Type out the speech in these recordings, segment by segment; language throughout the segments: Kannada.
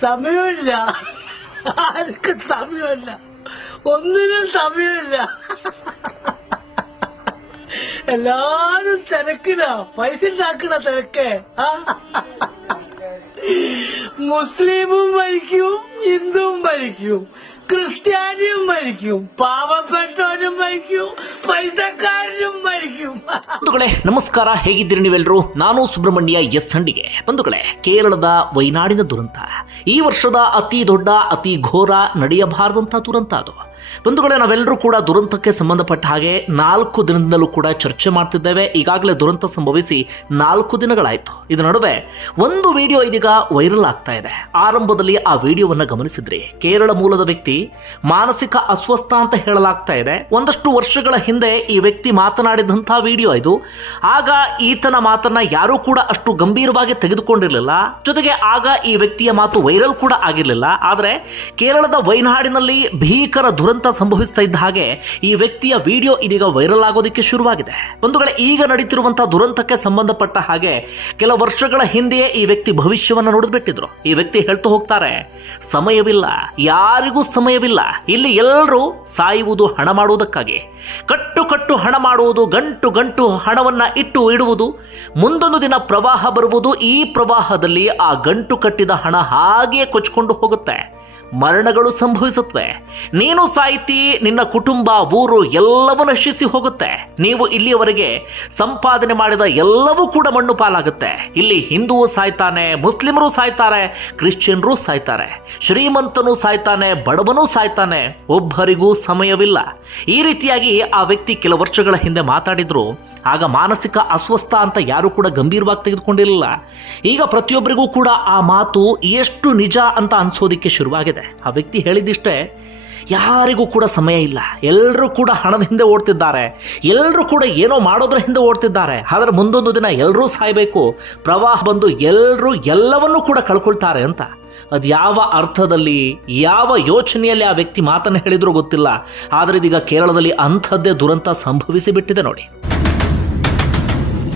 സമയമില്ല. ആർക്കും സമയമില്ല. ഒന്നിനും സമയമില്ല. എല്ലാരും തിരക്കില. പൈസ ഉണ്ടാക്കണ തിരക്കേ. ആ? മുസ്ലിമും മരിക്കും ഹിന്ദുവും മരിക്കും ക്രിസ്ത്യാനിയും മരിക്കും പാവപ്പെട്ടവനും മരിക്കും പൈസക്കാരനും മരിക്കും ಬಂಧುಗಳೇ ನಮಸ್ಕಾರ ಹೇಗಿದ್ದೀರಿ ನೀವೆಲ್ಲರೂ ನಾನು ಸುಬ್ರಹ್ಮಣ್ಯ ಎಸ್ ಹಂಡಿಗೆ ಬಂಧುಗಳೇ ಕೇರಳದ ವೈನಾಡಿನ ದುರಂತ ಈ ವರ್ಷದ ಅತಿ ದೊಡ್ಡ ಅತಿ ಘೋರ ನಡೆಯಬಾರದಂಥ ದುರಂತ ಅದು ಬಂಧುಗಳೇ, ನಾವೆಲ್ಲರೂ ಕೂಡ ದುರಂತಕ್ಕೆ ಸಂಬಂಧಪಟ್ಟ ಹಾಗೆ ನಾಲ್ಕು ದಿನದಿಂದಲೂ ಕೂಡ ಚರ್ಚೆ ಮಾಡ್ತಿದ್ದೇವೆ. ಈಗಾಗಲೇ ದುರಂತ ಸಂಭವಿಸಿ ನಾಲ್ಕು ದಿನಗಳಾಯಿತು. ಇದರ ನಡುವೆ ಒಂದು ವಿಡಿಯೋ ಇದೀಗ ವೈರಲ್ ಆಗ್ತಾ ಇದೆ. ಆರಂಭದಲ್ಲಿ ಆ ವಿಡಿಯೋವನ್ನು ಗಮನಿಸಿದ್ರಿ. ಕೇರಳ ಮೂಲದ ವ್ಯಕ್ತಿ ಮಾನಸಿಕ ಅಸ್ವಸ್ಥ ಅಂತ ಹೇಳಲಾಗ್ತಾ ಇದೆ. ಒಂದಷ್ಟು ವರ್ಷಗಳ ಹಿಂದೆ ಈ ವ್ಯಕ್ತಿ ಮಾತನಾಡಿದಂತಹ ವಿಡಿಯೋ ಇದು. ಆಗ ಈತನ ಮಾತನ್ನ ಯಾರೂ ಕೂಡ ಅಷ್ಟು ಗಂಭೀರವಾಗಿ ತೆಗೆದುಕೊಂಡಿರಲಿಲ್ಲ. ಜೊತೆಗೆ ಆಗ ಈ ವ್ಯಕ್ತಿಯ ಮಾತು ವೈರಲ್ ಕೂಡ ಆಗಿರಲಿಲ್ಲ. ಆದರೆ ಕೇರಳದ ವೈನಾಡಿನಲ್ಲಿ ಭೀಕರ ದುರಂತ ಸಂಭವಿಸ್ತಾ ಇದ್ದ ಹಾಗೆ ಈ ವ್ಯಕ್ತಿಯ ವಿಡಿಯೋ ಇದೀಗ ವೈರಲ್ ಆಗೋದಕ್ಕೆ ಶುರುವಾಗಿದೆ. ಬಂಧುಗಳೇ, ಈಗ ನಡೀತಿರುವಂತಹ ದುರಂತಕ್ಕೆ ಸಂಬಂಧಪಟ್ಟ ಹಾಗೆ ಕೆಲ ವರ್ಷಗಳ ಹಿಂದೆಯೇ ಈ ವ್ಯಕ್ತಿ ಭವಿಷ್ಯವನ್ನು ನುಡಿದ್ಬಿಟ್ಟಿದ್ರು. ಈ ವ್ಯಕ್ತಿ ಹೇಳ್ತಾ ಹೋಗ್ತಾರೆ, ಸಮಯವಿಲ್ಲ, ಯಾರಿಗೂ ಸಮಯವಿಲ್ಲ. ಇಲ್ಲಿ ಎಲ್ಲರೂ ಸಾಯುವುದು ಹಣ ಮಾಡುವುದಕ್ಕಾಗಿ ಕಟ್ಟು ಕಟ್ಟು ಹಣ ಮಾಡುವುದು, ಗಂಟು ಗಂಟು ಹಣವನ್ನ ಇಟ್ಟು ಇಡುವುದು. ಮುಂದೊಂದು ದಿನ ಪ್ರವಾಹ ಬರುವುದು, ಈ ಪ್ರವಾಹದಲ್ಲಿ ಆ ಗಂಟು ಕಟ್ಟಿದ ಹಣ ಹಾಗೆಯೇ ಕೊಚ್ಕೊಂಡು ಹೋಗುತ್ತೆ. ಮರಣಗಳು ಸಂಭವಿಸುತ್ತವೆ. ನೀನು ಸಾಯ್ತಿ ನಿನ್ನ ಕುಟುಂಬ, ಊರು ಎಲ್ಲವೂ ನಶಿಸಿ ಹೋಗುತ್ತೆ. ನೀವು ಇಲ್ಲಿಯವರೆಗೆ ಸಂಪಾದನೆ ಮಾಡಿದ ಎಲ್ಲವೂ ಕೂಡ ಮಣ್ಣು ಪಾಲಾಗುತ್ತೆ. ಇಲ್ಲಿ ಹಿಂದೂ ಸಾಯ್ತಾನೆ, ಮುಸ್ಲಿಮರು ಸಾಯ್ತಾರೆ, ಕ್ರಿಶ್ಚಿಯನ್ರು ಸಾಯ್ತಾರೆ. ಶ್ರೀಮಂತನು ಸಾಯ್ತಾನೆ, ಬಡವನೂ ಸಾಯ್ತಾನೆ. ಒಬ್ಬರಿಗೂ ಸಮಯವಿಲ್ಲ. ಈ ರೀತಿಯಾಗಿ ಆ ವ್ಯಕ್ತಿ ಕೆಲ ವರ್ಷಗಳ ಹಿಂದೆ ಮಾತಾಡಿದ್ರು. ಆಗ ಮಾನಸಿಕ ಅಸ್ವಸ್ಥ ಅಂತ ಯಾರು ಕೂಡ ಗಂಭೀರವಾಗಿ ತೆಗೆದುಕೊಂಡಿರಲಿಲ್ಲ. ಈಗ ಪ್ರತಿಯೊಬ್ಬರಿಗೂ ಕೂಡ ಆ ಮಾತು ಎಷ್ಟು ನಿಜ ಅಂತ ಅನ್ಸೋದಿಕ್ಕೆ ಶುರುವಾಗಿದೆ. ಆ ವ್ಯಕ್ತಿ ಹೇಳಿದಿಷ್ಟೇ ಯಾರಿಗೂ ಕೂಡ ಸಮಯ ಇಲ್ಲ. ಎಲ್ಲರೂ ಕೂಡ ಹಣದ ಹಿಂದೆ ಓಡ್ತಿದ್ದಾರೆ. ಎಲ್ಲರೂ ಕೂಡ ಏನೋ ಮಾಡೋದ್ರ ಹಿಂದೆ ಓಡ್ತಿದ್ದಾರೆ. ಆದರೆ ಮುಂದೊಂದು ದಿನ ಎಲ್ಲರೂ ಸಾಯಬೇಕು. ಪ್ರವಾಹ ಬಂದು ಎಲ್ಲರೂ ಎಲ್ಲವನ್ನೂ ಕೂಡ ಕಳ್ಕೊಳ್ತಾರೆ ಅಂತ. ಅದು ಯಾವ ಅರ್ಥದಲ್ಲಿ, ಯಾವ ಯೋಚನೆಯಲ್ಲಿ ಆ ವ್ಯಕ್ತಿ ಮಾತನ್ನು ಹೇಳಿದ್ರೂ ಗೊತ್ತಿಲ್ಲ. ಆದರೆ ಇದೀಗ ಕೇರಳದಲ್ಲಿ ಅಂಥದ್ದೇ ದುರಂತ ಸಂಭವಿಸಿ ಬಿಟ್ಟಿದೆ ನೋಡಿ.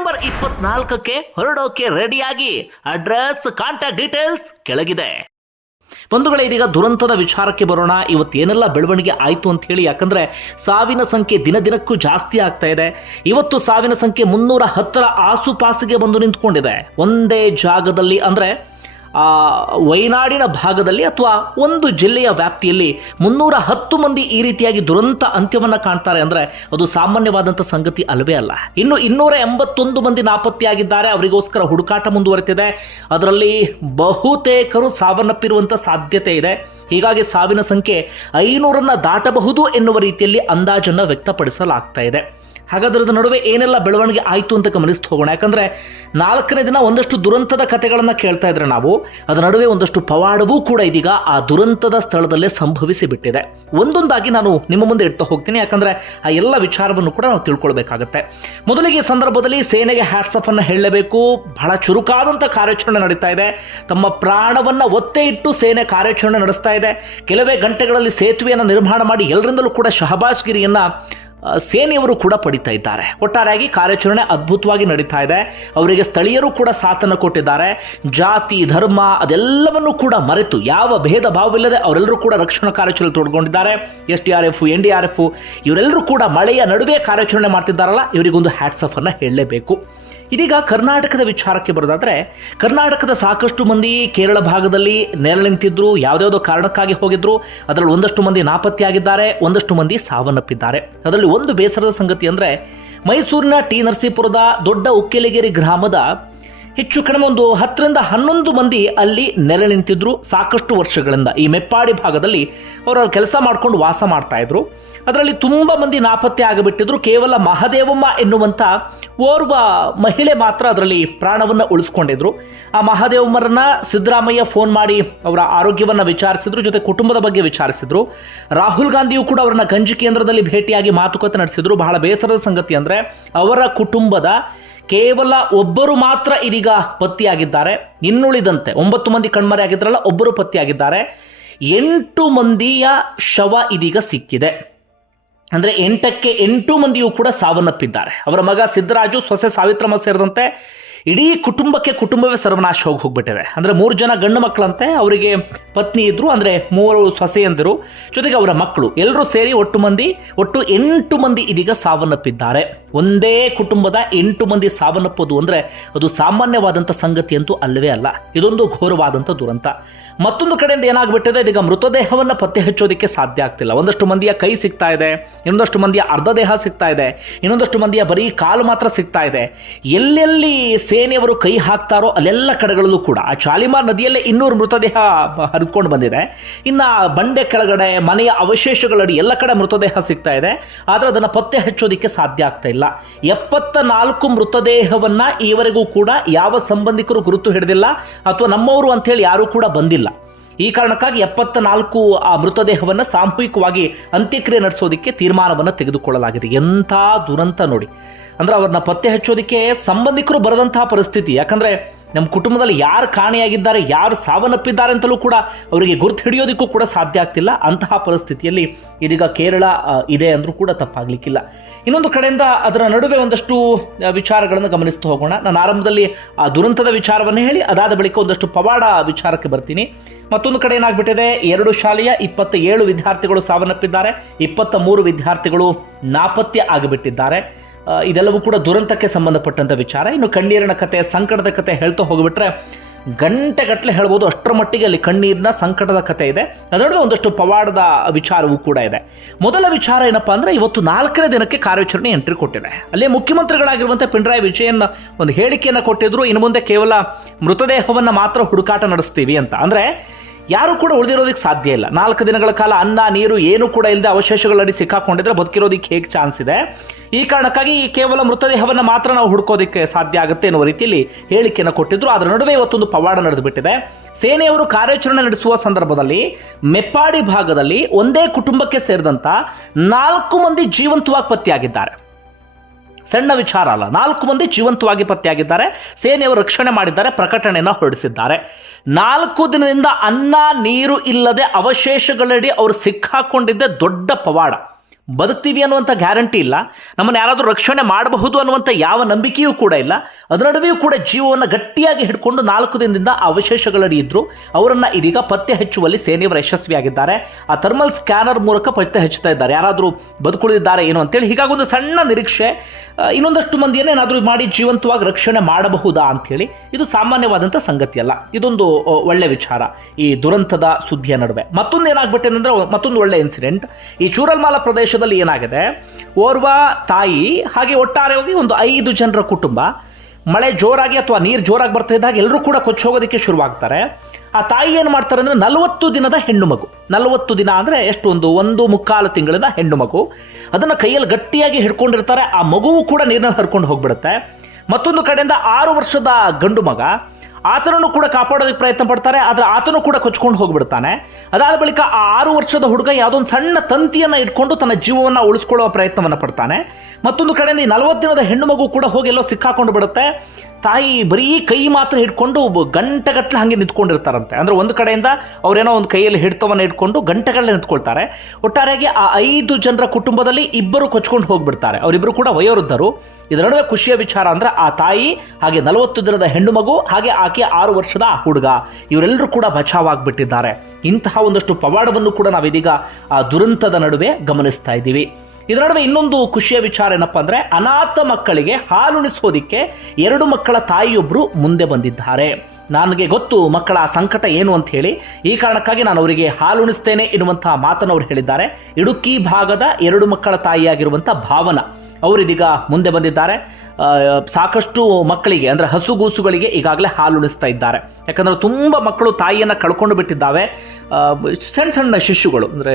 ಇಪ್ಪತ್ನಾಲ್ಕಕ್ಕೆ ಹೊರಡೋಕೆ ರೆಡಿಯಾಗಿ ಅಡ್ರೆಸ್, ಕಾಂಟ್ಯಾಕ್ಟ್ ಡೀಟೇಲ್ಸ್ ಕೆಳಗಿದೆ. ಬಂಧುಗಳೇ, ಇದೀಗ ದುರಂತದ ವಿಚಾರಕ್ಕೆ ಬರೋಣ. ಇವತ್ತು ಏನೆಲ್ಲ ಬೆಳವಣಿಗೆ ಆಯಿತು ಅಂತ ಹೇಳಿ ಯಾಕಂದ್ರೆ ಸಾವಿನ ಸಂಖ್ಯೆ ದಿನ ದಿನಕ್ಕೂ ಜಾಸ್ತಿ ಆಗ್ತಾ ಇದೆ. ಇವತ್ತು ಸಾವಿನ ಸಂಖ್ಯೆ ಮುನ್ನೂರ ಹತ್ತರ ಆಸುಪಾಸಿಗೆ ಬಂದು ನಿಂತ್ಕೊಂಡಿದೆ. ಒಂದೇ ಜಾಗದಲ್ಲಿ ಅಂದ್ರೆ ಆ, ವೈನಾಡಿನ ಭಾಗದಲ್ಲಿ ಅಥವಾ ಒಂದು ಜಿಲ್ಲೆಯ ವ್ಯಾಪ್ತಿಯಲ್ಲಿ ಮುನ್ನೂರ ಹತ್ತು ಮಂದಿ ಈ ರೀತಿಯಾಗಿ ದುರಂತ ಅಂತ್ಯವನ್ನು ಕಾಣ್ತಾರೆ ಅಂದರೆ ಅದು ಸಾಮಾನ್ಯವಾದಂಥ ಸಂಗತಿ ಅಲ್ಲವೇ ಅಲ್ಲ. ಇನ್ನು ಇನ್ನೂರ ಎಂಬತ್ತೊಂದು ಮಂದಿ ನಾಪತ್ತೆಯಾಗಿದ್ದಾರೆ, ಅವರಿಗೋಸ್ಕರ ಹುಡುಕಾಟ ಮುಂದುವರೆತಿದೆ. ಅದರಲ್ಲಿ ಬಹುತೇಕರು ಸಾವನ್ನಪ್ಪಿರುವಂಥ ಸಾಧ್ಯತೆ ಇದೆ. ಹೀಗಾಗಿ ಸಾವಿನ ಸಂಖ್ಯೆ ಐನೂರನ್ನು ದಾಟಬಹುದು ಎನ್ನುವ ರೀತಿಯಲ್ಲಿ ಅಂದಾಜನ್ನು ವ್ಯಕ್ತಪಡಿಸಲಾಗ್ತಾ ಇದೆ. ಹಾಗಾದ್ರೆ ಅದರ ನಡುವೆ ಏನೆಲ್ಲ ಬೆಳವಣಿಗೆ ಆಯಿತು ಅಂತ ಗಮನಿಸ್ತು ಹೋಗೋಣ. ಯಾಕಂದರೆ ನಾಲ್ಕನೇ ದಿನ ಒಂದಷ್ಟು ದುರಂತದ ಕಥೆಗಳನ್ನು ಕೇಳ್ತಾ ಇದ್ರೆ ನಾವು ಅದರ ನಡುವೆ ಒಂದಷ್ಟು ಪವಾಡವೂ ಕೂಡ ಇದೀಗ ಆ ದುರಂತದ ಸ್ಥಳದಲ್ಲೇ ಸಂಭವಿಸಿ ಬಿಟ್ಟಿದೆ. ಒಂದೊಂದಾಗಿ ನಾನು ನಿಮ್ಮ ಮುಂದೆ ಇಡ್ತಾ ಹೋಗ್ತೀನಿ. ಯಾಕಂದರೆ ಆ ಎಲ್ಲ ವಿಚಾರವನ್ನು ಕೂಡ ನಾವು ತಿಳ್ಕೊಳ್ಬೇಕಾಗತ್ತೆ. ಮೊದಲಿಗೆ ಈ ಸಂದರ್ಭದಲ್ಲಿ ಸೇನೆಗೆ ಹ್ಯಾಟ್ಸಫನ್ನು ಹೇಳಲೇಬೇಕು. ಬಹಳ ಚುರುಕಾದಂಥ ಕಾರ್ಯಾಚರಣೆ ನಡೀತಾ ಇದೆ. ತಮ್ಮ ಪ್ರಾಣವನ್ನು ಒತ್ತೆ ಇಟ್ಟು ಸೇನೆ ಕಾರ್ಯಾಚರಣೆ ನಡೆಸ್ತಾ ಇದೆ. ಕೆಲವೇ ಗಂಟೆಗಳಲ್ಲಿ ಸೇತುವೆಯನ್ನು ನಿರ್ಮಾಣ ಮಾಡಿ ಎಲ್ಲರಿಂದಲೂ ಕೂಡ ಶಹಬಾಜ್ಗಿರಿಯನ್ನ ಆ, ಸೇನೆಯವರು ಕೂಡ ಪಡಿತಾ ಇದ್ದಾರೆ. ಒಟ್ಟಾರೆಯಾಗಿ ಕಾರ್ಯಾಚರಣೆ ಅದ್ಭುತವಾಗಿ ನಡೀತಾ ಇದೆ. ಅವರಿಗೆ ಸ್ಥಳೀಯರು ಕೂಡ ಸಾಥನ್ನು ಕೊಟ್ಟಿದ್ದಾರೆ. ಜಾತಿ, ಧರ್ಮ ಅದೆಲ್ಲವನ್ನು ಕೂಡ ಮರೆತು ಯಾವ ಭೇದ ಭಾವವಿಲ್ಲದೆ ಅವರೆಲ್ಲರೂ ಕೂಡ ರಕ್ಷಣಾ ಕಾರ್ಯಾಚರಣೆ ತೊಡ್ಕೊಂಡಿದ್ದಾರೆ S D R F, N D R F ಇವರೆಲ್ಲರೂ ಕೂಡ ಮಳೆಯ ನಡುವೆ ಕಾರ್ಯಾಚರಣೆ ಮಾಡ್ತಿದ್ದಾರಲ್ಲ, ಇವರಿಗೊಂದು ಹ್ಯಾಟ್ಸಫನ್ನು ಹೇಳಲೇಬೇಕು. ಇದೀಗ ಕರ್ನಾಟಕದ ವಿಚಾರಕ್ಕೆ ಬರೋದಾದರೆ, ಕರ್ನಾಟಕದ ಸಾಕಷ್ಟು ಮಂದಿ ಕೇರಳ ಭಾಗದಲ್ಲಿ ನೆರಳಿಂತಿದ್ರು ಯಾವುದ್ಯಾವುದೋ ಕಾರಣಕ್ಕಾಗಿ ಹೋಗಿದ್ರು, ಅದರಲ್ಲಿ ಒಂದಷ್ಟು ಮಂದಿ ನಾಪತ್ತೆಯಾಗಿದ್ದಾರೆ, ಒಂದಷ್ಟು ಮಂದಿ ಸಾವನ್ನಪ್ಪಿದ್ದಾರೆ. ಅದರಲ್ಲಿ ಒಂದು ಬೇಸರದ ಸಂಗತಿ ಅಂದರೆ, ಮೈಸೂರಿನ ಟಿ ನರಸೀಪುರದ ದೊಡ್ಡ ಉಕ್ಕೆಲಗೇರಿ ಗ್ರಾಮದ ಹೆಚ್ಚು ಕಡಿಮೆ ಒಂದು ಹತ್ತರಿಂದ ಹನ್ನೊಂದು ಮಂದಿ ಅಲ್ಲಿ ನೆಲೆ ನಿಂತಿದ್ರು. ಸಾಕಷ್ಟು ವರ್ಷಗಳಿಂದ ಈ ಮೆಪ್ಪಾಡಿ ಭಾಗದಲ್ಲಿ ಅವರು ಅಲ್ಲಿ ಕೆಲಸ ಮಾಡ್ಕೊಂಡು ವಾಸ ಮಾಡ್ತಾ ಇದ್ರು. ಅದರಲ್ಲಿ ತುಂಬ ಮಂದಿ ನಾಪತ್ತೆ ಆಗಿಬಿಟ್ಟಿದ್ರು. ಕೇವಲ ಮಹಾದೇವಮ್ಮ ಎನ್ನುವಂಥ ಓರ್ವ ಮಹಿಳೆ ಮಾತ್ರ ಅದರಲ್ಲಿ ಪ್ರಾಣವನ್ನು ಉಳಿಸ್ಕೊಂಡಿದ್ರು. ಆ ಮಹಾದೇವಮ್ಮರನ್ನ ಸಿದ್ದರಾಮಯ್ಯ ಫೋನ್ ಮಾಡಿ ಅವರ ಆರೋಗ್ಯವನ್ನು ವಿಚಾರಿಸಿದ್ರು, ಜೊತೆ ಕುಟುಂಬದ ಬಗ್ಗೆ ವಿಚಾರಿಸಿದ್ರು. ರಾಹುಲ್ ಗಾಂಧಿಯು ಕೂಡ ಅವರನ್ನ ಗಂಜಿ ಕೇಂದ್ರದಲ್ಲಿ ಭೇಟಿಯಾಗಿ ಮಾತುಕತೆ ನಡೆಸಿದ್ರು. ಬಹಳ ಬೇಸರದ ಸಂಗತಿ ಅಂದರೆ ಅವರ ಕುಟುಂಬದ ಕೇವಲ ಒಬ್ಬರು ಮಾತ್ರ ಇದೀಗ ಪತ್ತಿಯಾಗಿದ್ದಾರೆ. ಇನ್ನುಳಿದಂತೆ ಒಂಬತ್ತು ಮಂದಿ ಕಣ್ಮರೆ ಆಗಿದ್ರಲ್ಲ, ಒಬ್ಬರು ಪತ್ತಿಯಾಗಿದ್ದಾರೆ. ಎಂಟು ಮಂದಿಯ ಶವ ಇದೀಗ ಸಿಕ್ಕಿದೆ. ಅಂದರೆ ಎಂಟಕ್ಕೆ ಎಂಟು ಮಂದಿಯೂ ಕೂಡ ಸಾವನ್ನಪ್ಪಿದ್ದಾರೆ. ಅವರ ಮಗ ಸಿದ್ದರಾಜು, ಸೊಸೆ ಸಾವಿತ್ರಮ್ಮ ಸೇರಿದಂತೆ ಇಡೀ ಕುಟುಂಬಕ್ಕೆ ಕುಟುಂಬವೇ ಸರ್ವನಾಶ ಹೋಗಿ ಹೋಗ್ಬಿಟ್ಟಿದೆ ಅಂದರೆ ಮೂರು ಜನ ಗಂಡು ಮಕ್ಕಳಂತೆ ಅವರಿಗೆ ಪತ್ನಿ ಇದ್ದರು ಅಂದರೆ ಮೂವರು ಸೊಸೆಯಂದಿರು, ಜೊತೆಗೆ ಅವರ ಮಕ್ಕಳು. ಎಲ್ಲರೂ ಸೇರಿ ಒಟ್ಟು ಮಂದಿ, ಒಟ್ಟು ಎಂಟು ಮಂದಿ ಇದೀಗ ಸಾವನ್ನಪ್ಪಿದ್ದಾರೆ. ಒಂದೇ ಕುಟುಂಬದ ಎಂಟು ಮಂದಿ ಸಾವನ್ನಪ್ಪೋದು ಅಂದರೆ ಅದು ಸಾಮಾನ್ಯವಾದಂಥ ಸಂಗತಿ ಅಂತೂ ಅಲ್ಲವೇ ಅಲ್ಲ. ಇದೊಂದು ಘೋರವಾದಂಥ ದುರಂತ. ಮತ್ತೊಂದು ಕಡೆಯಿಂದ ಏನಾಗ್ಬಿಟ್ಟಿದೆ? ಇದೀಗ ಮೃತದೇಹವನ್ನು ಪತ್ತೆ ಹಚ್ಚೋದಕ್ಕೆ ಸಾಧ್ಯ ಆಗ್ತಿಲ್ಲ. ಒಂದಷ್ಟು ಮಂದಿಯ ಕೈ ಸಿಗ್ತಾ ಇದೆ, ಇನ್ನೊಂದಷ್ಟು ಮಂದಿಯ ಅರ್ಧ ದೇಹ ಸಿಗ್ತಾ ಇದೆ, ಇನ್ನೊಂದಷ್ಟು ಮಂದಿಯ ಬರೀ ಕಾಲು ಮಾತ್ರ ಸಿಗ್ತಾ ಇದೆ. ಎಲ್ಲೆಲ್ಲಿ ಸೇನೆಯವರು ಕೈ ಹಾಕ್ತಾರೋ ಅಲ್ಲೆಲ್ಲ ಕಡೆಗಳಲ್ಲೂ ಕೂಡ. ಆ ಚಾಲಿಮಾರ್ ನದಿಯಲ್ಲೇ ಇನ್ನೂರು ಮೃತದೇಹ ಹರಿದುಕೊಂಡು ಬಂದಿದೆ. ಇನ್ನು ಬಂಡೆ ಕೆಳಗಡೆ ಮನೆಯ ಅವಶೇಷಗಳಡಿ ಎಲ್ಲ ಕಡೆ ಮೃತದೇಹ ಸಿಗ್ತಾ ಇದೆ. ಆದರೆ ಅದನ್ನು ಪತ್ತೆ ಹಚ್ಚೋದಕ್ಕೆ ಸಾಧ್ಯ ಆಗ್ತಾ ಇಲ್ಲ. ಎಪ್ಪತ್ತ ನಾಲ್ಕು ಮೃತದೇಹವನ್ನು ಈವರೆಗೂ ಕೂಡ ಯಾವ ಸಂಬಂಧಿಕರು ಗುರುತು ಹಿಡಿದಿಲ್ಲ ಅಥವಾ ನಮ್ಮವರು ಅಂಥೇಳಿ ಯಾರೂ ಕೂಡ ಬಂದಿಲ್ಲ. ಈ ಕಾರಣಕ್ಕಾಗಿ ಎಪ್ಪತ್ತ ನಾಲ್ಕು ಆ ಮೃತದೇಹವನ್ನು ಸಾಮೂಹಿಕವಾಗಿ ಅಂತ್ಯಕ್ರಿಯೆ ನಡೆಸೋದಕ್ಕೆ ತೀರ್ಮಾನವನ್ನು ತೆಗೆದುಕೊಳ್ಳಲಾಗಿದೆ. ಎಂಥ ದುರಂತ ನೋಡಿ. ಅಂದ್ರೆ ಅವ್ರನ್ನ ಪತ್ತೆ ಹಚ್ಚೋದಕ್ಕೆ ಸಂಬಂಧಿಕರು ಬರದಂತಹ ಪರಿಸ್ಥಿತಿ. ಯಾಕಂದ್ರೆ ನಮ್ಮ ಕುಟುಂಬದಲ್ಲಿ ಯಾರು ಕಾಣೆಯಾಗಿದ್ದಾರೆ, ಯಾರು ಸಾವನ್ನಪ್ಪಿದ್ದಾರೆ ಅಂತಲೂ ಕೂಡ ಅವರಿಗೆ ಗುರುತು ಹಿಡಿಯೋದಕ್ಕೂ ಕೂಡ ಸಾಧ್ಯ ಆಗ್ತಿಲ್ಲ. ಅಂತಹ ಪರಿಸ್ಥಿತಿಯಲ್ಲಿ ಇದೀಗ ಕೇರಳ ಇದೆ ಅಂದರೂ ಕೂಡ ತಪ್ಪಾಗ್ಲಿಕ್ಕಿಲ್ಲ. ಇನ್ನೊಂದು ಕಡೆಯಿಂದ ಅದರ ನಡುವೆ ಒಂದಷ್ಟು ವಿಚಾರಗಳನ್ನು ಗಮನಿಸ್ತಾ ಹೋಗೋಣ. ನಾನು ಆರಂಭದಲ್ಲಿ ಆ ದುರಂತದ ವಿಚಾರವನ್ನು ಹೇಳಿ, ಅದಾದ ಬಳಿಕ ಒಂದಷ್ಟು ಪವಾಡ ವಿಚಾರಕ್ಕೆ ಬರ್ತೀನಿ. ಮತ್ತೊಂದು ಕಡೆ ಏನಾಗ್ಬಿಟ್ಟಿದೆ, ಎರಡು ಶಾಲೆಯ ಇಪ್ಪತ್ತ ಏಳು ವಿದ್ಯಾರ್ಥಿಗಳು ಸಾವನ್ನಪ್ಪಿದ್ದಾರೆ, ಇಪ್ಪತ್ತ ಮೂರು ವಿದ್ಯಾರ್ಥಿಗಳು ನಾಪತ್ಯ ಆಗಿಬಿಟ್ಟಿದ್ದಾರೆ. ಇದೆಲ್ಲವೂ ಕೂಡ ದುರಂತಕ್ಕೆ ಸಂಬಂಧಪಟ್ಟಂಥ ವಿಚಾರ. ಇನ್ನು ಕಣ್ಣೀರಿನ ಕತೆ, ಸಂಕಟದ ಕತೆ ಹೇಳ್ತಾ ಹೋಗಿಬಿಟ್ರೆ ಗಂಟೆಗಟ್ಟಲೆ ಹೇಳ್ಬೋದು, ಅಷ್ಟರ ಮಟ್ಟಿಗೆ ಅಲ್ಲಿ ಕಣ್ಣೀರಿನ ಸಂಕಟದ ಕತೆ ಇದೆ. ಅದರೊಳಗೆ ಒಂದಷ್ಟು ಪವಾಡದ ವಿಚಾರವೂ ಕೂಡ ಇದೆ. ಮೊದಲ ವಿಚಾರ ಏನಪ್ಪ ಅಂದರೆ, ಇವತ್ತು ನಾಲ್ಕನೇ ದಿನಕ್ಕೆ ಕಾರ್ಯಾಚರಣೆ ಎಂಟ್ರಿ ಕೊಟ್ಟಿದೆ. ಅಲ್ಲಿ ಮುಖ್ಯಮಂತ್ರಿಗಳಾಗಿರುವಂಥ ಪಿಣರಾಯಿ ವಿಜಯನ್ ಒಂದು ಹೇಳಿಕೆಯನ್ನು ಕೊಟ್ಟಿದ್ರು. ಇನ್ನು ಮುಂದೆ ಕೇವಲ ಮೃತದೇಹವನ್ನು ಮಾತ್ರ ಹುಡುಕಾಟ ನಡೆಸ್ತೀವಿ ಅಂತ. ಅಂದ್ರೆ ಯಾರು ಕೂಡ ಉಳಿದಿರೋದಕ್ಕೆ ಸಾಧ್ಯ ಇಲ್ಲ. ನಾಲ್ಕು ದಿನಗಳ ಕಾಲ ಅನ್ನ, ನೀರು, ಏನು ಕೂಡ ಇಲ್ಲದೆ ಅವಶೇಷಗಳಡಿ ಸಿಕ್ಕಾಕೊಂಡಿದ್ರೆ ಬದುಕಿರೋದಕ್ಕೆ ಹೇಗೆ ಚಾನ್ಸ್ ಇದೆ? ಈ ಕಾರಣಕ್ಕಾಗಿ ಈ ಕೇವಲ ಮೃತದೇಹವನ್ನು ಮಾತ್ರ ನಾವು ಹುಡುಕೋದಕ್ಕೆ ಸಾಧ್ಯ ಆಗುತ್ತೆ ಎನ್ನುವ ರೀತಿಯಲ್ಲಿ ಹೇಳಿಕೆಯನ್ನು ಕೊಟ್ಟಿದ್ರು. ಅದರ ನಡುವೆ ಇವತ್ತೊಂದು ಪವಾಡ ನಡೆದುಬಿಟ್ಟಿದೆ. ಸೇನೆಯವರು ಕಾರ್ಯಾಚರಣೆ ನಡೆಸುವ ಸಂದರ್ಭದಲ್ಲಿ ಮೆಪ್ಪಾಡಿ ಭಾಗದಲ್ಲಿ ಒಂದೇ ಕುಟುಂಬಕ್ಕೆ ಸೇರಿದಂತ ನಾಲ್ಕು ಮಂದಿ ಜೀವಂತವಾಗಿ ಪತ್ತೆಯಾಗಿದ್ದಾರೆ. ಸಣ್ಣ ವಿಚಾರ ಅಲ್ಲ. ನಾಲ್ಕು ಮಂದಿ ಜೀವಂತವಾಗಿ ಪತ್ತೆಯಾಗಿದ್ದಾರೆ. ಸೇನೆಯವರು ರಕ್ಷಣೆ ಮಾಡಿದ್ದಾರೆ ಪ್ರಕಟಣೆಯನ್ನು ಹೊರಡಿಸಿದ್ದಾರೆ. ನಾಲ್ಕು ದಿನದಿಂದ ಅನ್ನ, ನೀರು ಇಲ್ಲದೆ ಅವಶೇಷಗಳಡಿ ಅವರು ಸಿಕ್ಕಾಕೊಂಡಿದ್ದೆ ದೊಡ್ಡ ಪವಾಡ. ಬದುಕ್ತೀವಿ ಅನ್ನುವಂಥ ಗ್ಯಾರಂಟಿ ಇಲ್ಲ. ನಮ್ಮನ್ನು ಯಾರಾದರೂ ರಕ್ಷಣೆ ಮಾಡಬಹುದು ಅನ್ನುವಂಥ ಯಾವ ನಂಬಿಕೆಯೂ ಕೂಡ ಇಲ್ಲ. ಅದರ ನಡುವೆಯೂ ಕೂಡ ಜೀವವನ್ನು ಗಟ್ಟಿಯಾಗಿ ಹಿಡ್ಕೊಂಡು ನಾಲ್ಕು ದಿನದಿಂದ ಅವಶೇಷಗಳಡಿ ಇದ್ದರು ಅವರನ್ನು ಇದೀಗ ಪತ್ತೆ ಹಚ್ಚುವಲ್ಲಿ ಸೇನೆಯವರು ಯಶಸ್ವಿಯಾಗಿದ್ದಾರೆ. ಆ ಥರ್ಮಲ್ ಸ್ಕ್ಯಾನರ್ ಮೂಲಕ ಪತ್ತೆ ಹಚ್ಚುತ್ತಾ ಇದ್ದಾರೆ. ಯಾರಾದರೂ ಬದುಕುಳಿದಿದ್ದಾರೆ ಏನು ಅಂತೇಳಿ ಹೀಗಾಗಿ ಒಂದು ಸಣ್ಣ ನಿರೀಕ್ಷೆ ಇನ್ನೊಂದಷ್ಟು ಮಂದಿಯನ್ನು ಏನಾದರೂ ಮಾಡಿ ಜೀವಂತವಾಗಿ ರಕ್ಷಣೆ ಮಾಡಬಹುದಾ ಅಂಥೇಳಿ ಇದು ಸಾಮಾನ್ಯವಾದಂಥ ಸಂಗತಿಯಲ್ಲ. ಇದೊಂದು ಒಳ್ಳೆ ವಿಚಾರ. ಈ ದುರಂತದ ಸುದ್ದಿಯ ನಡುವೆ. ಮತ್ತೊಂದು ಏನಾಗ್ಬಿಟ್ಟೆ ಅಂದರೆ ಮತ್ತೊಂದು ಒಳ್ಳೆ ಇನ್ಸಿಡೆಂಟ್ ಈ ಚೂರಲ್ಮಾಲ ಪ್ರದೇಶದಲ್ಲಿ ಏನಾಗಿದೆ? ಓರ್ವ ತಾಯಿ, ಹಾಗೆ ಒಟ್ಟಾರೆಯಾಗಿ ಒಂದು ಐದು ಜನರ ಕುಟುಂಬ. ಮಳೆ ಜೋರಾಗಿ ಅಥವಾ ನೀರು ಜೋರಾಗಿ ಬರ್ತಾ ಇದ್ದಾಗ ಎಲ್ಲರೂ ಕೂಡ ಕೊಚ್ಚಿ ಹೋಗೋದಕ್ಕೆ ಶುರುವಾಗ್ತಾರೆ. ಆ ತಾಯಿ ಏನು ಮಾಡ್ತಾರೆ ಅಂದರೆ ನಲವತ್ತು ದಿನದ ಹೆಣ್ಣು ಮಗು. ನಲವತ್ತು ದಿನ ಅಂದರೆ ಎಷ್ಟು? ಒಂದು ಒಂದು ಮುಕ್ಕಾಲು ತಿಂಗಳಿನ ಹೆಣ್ಣು ಮಗು. ಅದನ್ನು ಕೈಯಲ್ಲಿ ಗಟ್ಟಿಯಾಗಿ ಹಿಡ್ಕೊಂಡಿರ್ತಾರೆ. ಆ ಮಗುವು ಕೂಡ ನೀರಿನಲ್ಲಿ ಹರ್ಕೊಂಡು ಹೋಗ್ಬಿಡುತ್ತೆ. ಮತ್ತೊಂದು ಕಡೆಯಿಂದ ಆರು ವರ್ಷದ ಗಂಡು ಮಗ. ಆತನನ್ನು ಕೂಡ ಕಾಪಾಡೋದಕ್ಕೆ ಪ್ರಯತ್ನ ಪಡ್ತಾರೆ, ಆದರೆ ಆತನು ಕೂಡ ಕೊಚ್ಕೊಂಡು ಹೋಗಿಬಿಡ್ತಾನೆ. ಅದಾದ ಬಳಿಕ ಆ ಆರು ವರ್ಷದ ಹುಡುಗ ಯಾವುದೋ ಒಂದು ಸಣ್ಣ ತಂತಿಯನ್ನು ಇಟ್ಕೊಂಡು ತನ್ನ ಜೀವವನ್ನು ಉಳಿಸ್ಕೊಳ್ಳುವ ಪ್ರಯತ್ನವನ್ನು ಪಡ್ತಾನೆ. ಮತ್ತೊಂದು ಕಡೆಯಿಂದ ಈ ನಲವತ್ತು ದಿನದ ಹೆಣ್ಣು ಮಗು ಕೂಡ ಹೋಗಿ ಎಲ್ಲೋ ಸಿಕ್ಕಾಕೊಂಡು ಬಿಡುತ್ತೆ. ತಾಯಿ ಬರೀ ಕೈ ಮಾತ್ರ ಹಿಡ್ಕೊಂಡು ಗಂಟೆಗಟ್ಟಲೆ ಹಾಗೆ ನಿಂತ್ಕೊಂಡಿರ್ತಾರಂತೆ. ಅಂದರೆ ಒಂದು ಕಡೆಯಿಂದ ಅವರೇನೋ ಒಂದು ಕೈಯಲ್ಲಿ ಹಿಡ್ತವನ್ನು ಇಟ್ಕೊಂಡು ಗಂಟೆಗಟ್ಟಲೆ ನಿಂತ್ಕೊಳ್ತಾರೆ. ಒಟ್ಟಾರೆಯಾಗಿ ಆ ಐದು ಜನರ ಕುಟುಂಬದಲ್ಲಿ ಇಬ್ಬರು ಕೊಚ್ಕೊಂಡು ಹೋಗ್ಬಿಡ್ತಾರೆ. ಅವರಿಬ್ಬರು ಕೂಡ ವಯೋವೃದ್ಧರು. ಇದರ ನಡುವೆ ಖುಷಿಯ ವಿಚಾರ ಅಂದ್ರೆ ಆ ತಾಯಿ, ಹಾಗೆ ನಲವತ್ತು ದಿನದ ಹೆಣ್ಣು ಮಗು, ಹಾಗೆ ಆಕೆ ಆರು ವರ್ಷದ ಹುಡುಗ. ಇವರೆಲ್ಲರೂ ಕೂಡ ಬಚಾವಾಗ್ಬಿಟ್ಟಿದ್ದಾರೆ. ಇಂತಹ ಒಂದಷ್ಟು ಪವಾಡವನ್ನು ಕೂಡ ನಾವಿದೀಗ ಆ ದುರಂತದ ನಡುವೆ ಗಮನಿಸ್ತಾ ಇದ್ದೀವಿ. ಇದರ ನಡುವೆ ಇನ್ನೊಂದು ಖುಷಿಯ ವಿಚಾರ ಏನಪ್ಪ ಅಂದ್ರೆ ಅನಾಥ ಮಕ್ಕಳಿಗೆ ಹಾಲುಣಿಸೋದಿಕ್ಕೆ ಎರಡು ಮಕ್ಕಳ ತಾಯಿಯೊಬ್ಬರು ಮುಂದೆ ಬಂದಿದ್ದಾರೆ. ನನಗೆ ಗೊತ್ತು ಮಕ್ಕಳ ಸಂಕಟ ಏನು ಅಂತ ಹೇಳಿ. ಈ ಕಾರಣಕ್ಕಾಗಿ ನಾನು ಅವರಿಗೆ ಹಾಲುಣಿಸ್ತೇನೆ ಎನ್ನುವಂತಹ ಮಾತನ್ನು ಅವರು ಹೇಳಿದ್ದಾರೆ. ಇಡುಕಿ ಭಾಗದ ಎರಡು ಮಕ್ಕಳ ತಾಯಿಯಾಗಿರುವಂಥ ಭಾವನ. ಅವರಿದೀಗ ಮುಂದೆ ಬಂದಿದ್ದಾರೆ. ಸಾಕಷ್ಟು ಮಕ್ಕಳಿಗೆ, ಅಂದರೆ ಹಸುಗೂಸುಗಳಿಗೆ ಈಗಾಗಲೇ ಹಾಲುಣಿಸ್ತಾ ಇದ್ದಾರೆ. ಯಾಕಂದರೆ ತುಂಬ ಮಕ್ಕಳು ತಾಯಿಯನ್ನು ಕಳ್ಕೊಂಡು ಬಿಟ್ಟಿದ್ದಾವೆ. ಸಣ್ಣ ಸಣ್ಣ ಶಿಶುಗಳು, ಅಂದರೆ,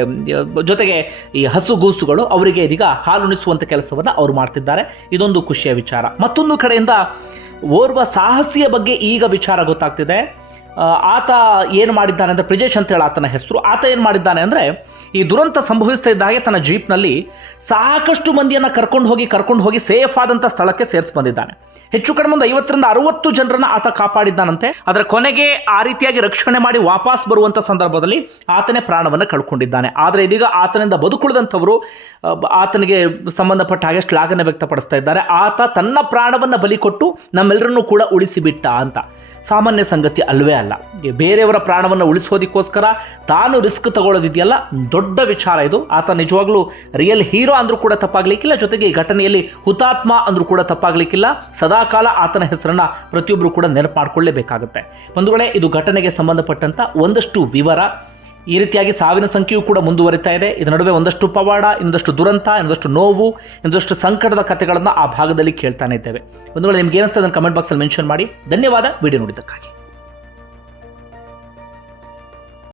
ಜೊತೆಗೆ ಈ ಹಸುಗೂಸುಗಳು, ಅವರಿಗೆ ಇದೀಗ ಹಾಲುಣಿಸುವಂಥ ಕೆಲಸವನ್ನು ಅವರು ಮಾಡ್ತಿದ್ದಾರೆ. ಇದೊಂದು ಖುಷಿಯ ವಿಚಾರ. ಮತ್ತೊಂದು ಕಡೆಯಿಂದ ಓರ್ವ ಸಾಹಸಿಯ ಬಗ್ಗೆ ಈಗ ವಿಚಾರ ಗೊತ್ತಾಗ್ತಿದೆ. ಆತ ಏನು ಮಾಡಿದ್ದಾನೆ ಅಂದರೆ ಬ್ರಿಜೇಶ್ ಅಂತೇಳಿ ಆತನ ಹೆಸರು. ಆತ ಏನು ಮಾಡಿದ್ದಾನೆ ಅಂದರೆ ಈ ದುರಂತ ಸಂಭವಿಸ್ತಾ ಇದ್ದಾಗೆ ತನ್ನ ಜೀಪ್ನಲ್ಲಿ ಸಾಕಷ್ಟು ಮಂದಿಯನ್ನು ಕರ್ಕೊಂಡು ಹೋಗಿ ಕರ್ಕೊಂಡು ಹೋಗಿ ಸೇಫ್ ಆದಂಥ ಸ್ಥಳಕ್ಕೆ ಸೇರಿಸಿ ಬಂದಿದ್ದಾನೆ. ಹೆಚ್ಚು ಕಡಿಮೆ ಒಂದು ಐವತ್ತರಿಂದ ಅರವತ್ತು ಜನರನ್ನ ಆತ ಕಾಪಾಡಿದ್ದಾನಂತೆ. ಅದರ ಕೊನೆಗೆ ಆ ರೀತಿಯಾಗಿ ರಕ್ಷಣೆ ಮಾಡಿ ವಾಪಸ್ ಬರುವಂಥ ಸಂದರ್ಭದಲ್ಲಿ ಆತನೇ ಪ್ರಾಣವನ್ನು ಕಳ್ಕೊಂಡಿದ್ದಾನೆ. ಆದರೆ ಇದೀಗ ಆತನಿಂದ ಬದುಕುಳಿದಂಥವರು ಆತನಿಗೆ ಸಂಬಂಧಪಟ್ಟ ಹಾಗೆ ಶ್ಲಾಘನೆ ವ್ಯಕ್ತಪಡಿಸ್ತಾ ಇದ್ದಾರೆ. ಆತ ತನ್ನ ಪ್ರಾಣವನ್ನು ಬಲಿ ಕೊಟ್ಟು ನಮ್ಮೆಲ್ಲರನ್ನೂ ಕೂಡ ಉಳಿಸಿಬಿಟ್ಟ ಅಂತ. ಸಾಮಾನ್ಯ ಸಂಗತಿ ಅಲ್ವೇ ಅಲ್ಲ. ಬೇರೆಯವರ ಪ್ರಾಣವನ್ನು ಉಳಿಸೋದಕ್ಕೋಸ್ಕರ ತಾನು ರಿಸ್ಕ್ ತಗೊಳ್ಳೋದಿದೆಯಲ್ಲ, ದೊಡ್ಡ ವಿಚಾರ ಇದು. ಆತ ನಿಜವಾಗ್ಲೂ ರಿಯಲ್ ಹೀರೋ ಅಂದ್ರೂ ಕೂಡ ತಪ್ಪಾಗ್ಲಿಕ್ಕಿಲ್ಲ, ಜೊತೆಗೆ ಈ ಘಟನೆಯಲ್ಲಿ ಹುತಾತ್ಮ ಅಂದ್ರೂ ಕೂಡ ತಪ್ಪಾಗ್ಲಿಕ್ಕಿಲ್ಲ. ಸದಾಕಾಲ ಆತನ ಹೆಸರನ್ನ ಪ್ರತಿಯೊಬ್ಬರು ಕೂಡ ನೆನಪು ಮಾಡ್ಕೊಳ್ಳೇಬೇಕಾಗುತ್ತೆ ಬಂಧುಗಳೇ, ಇದು ಘಟನೆಗೆ ಸಂಬಂಧಪಟ್ಟಂತ ಒಂದಷ್ಟು ವಿವರ. ಈ ರೀತಿಯಾಗಿ ಸಾವಿನ ಸಂಖ್ಯೆಯೂ ಕೂಡ ಮುಂದುವರಿತಾ ಇದೆ. ಇದರ ನಡುವೆ ಒಂದಷ್ಟು ಪವಾಡ, ಇನ್ನೊಂದಷ್ಟು ದುರಂತ, ಇನ್ನೊಂದಷ್ಟು ನೋವು, ಇನ್ನೊಂದಷ್ಟು ಸಂಕಟದ ಕಥೆಗಳನ್ನು ಆ ಭಾಗದಲ್ಲಿ ಕೇಳ್ತಾನೆ ಇದ್ದೇವೆ. ಒಂದು ವೇಳೆ ನಿಮ್ಗೆ ಏನಿಸ್ತದೆ ಕಮೆಂಟ್ ಬಾಕ್ಸಲ್ಲಿ ಮೆನ್ಷನ್ ಮಾಡಿ. ಧನ್ಯವಾದ. ವಿಡಿಯೋ ನೋಡಿದ್ದಕ್ಕಾಗಿ.